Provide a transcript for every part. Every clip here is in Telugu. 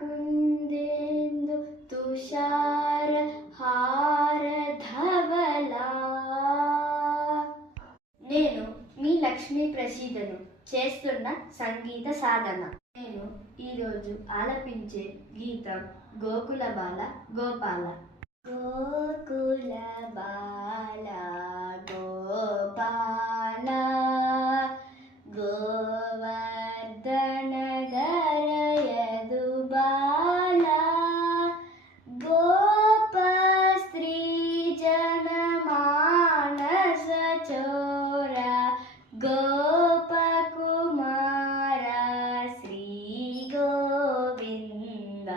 कुन्देन्दु तुषार हार धवला। నేను మీ లక్ష్మీ ప్రసీదను చేస్తున్న సంగీత సాధన. నేను ఈరోజు ఆలపించే గీతం గోకుల బాల గోపాల. గోకుల బాల గోపాల గోవర్ధన ధరయదు బాల గోప స్త్రీ జన మానస చోర గోప కుమార శ్రీ గోవింద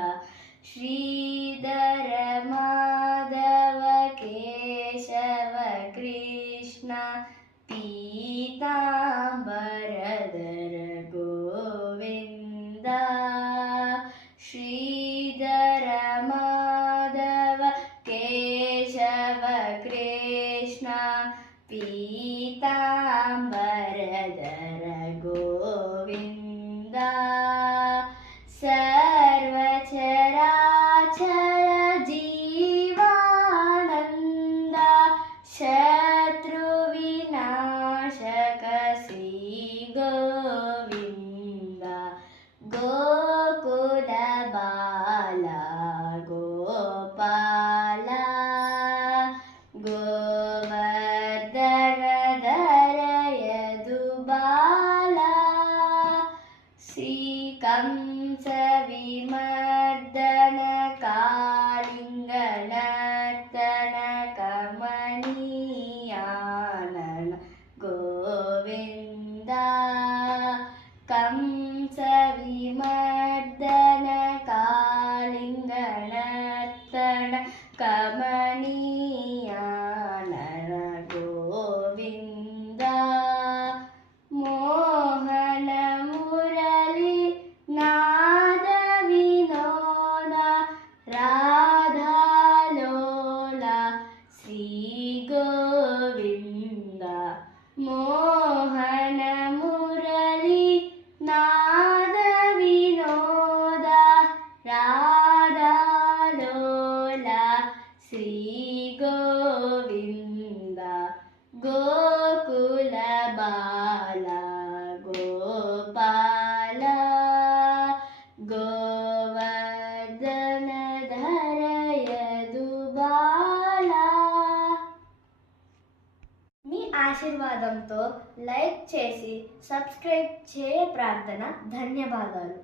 శ్రీధర మాధవ కేశవ కృష్ణ పీతాంబరధర గోవింద శ్రీధర మాధవ కేశవ కృష్ణ పీతాంబరధర గోవింద సర్వచరాచర జీవానంద శత్రు వినాశక శ్రీ గోవింద గోకుల బాల గోపాల గోవర్ధన ధరయదు బాల శ్రీకంస విమర్దన కాళింగ నర్తన కమనీయానన గోవింద కంస విమర్దన కాళింగ నర్తన కమనీయానన గోవింద మోహన మురళి నాద వినోద రాధాలోల శ్రీ గోవింద మోహన మురళి నాద వినోద రాధాలోల శ్రీ గోవింద గోకుల బాల గోపాల గోవర్ధన ధరయదు బాల. మీ ఆశీర్వాదంతో లైక్ చేసి సబ్స్క్రైబ్ చేయ ప్రార్థన. ధన్యవాదాలు.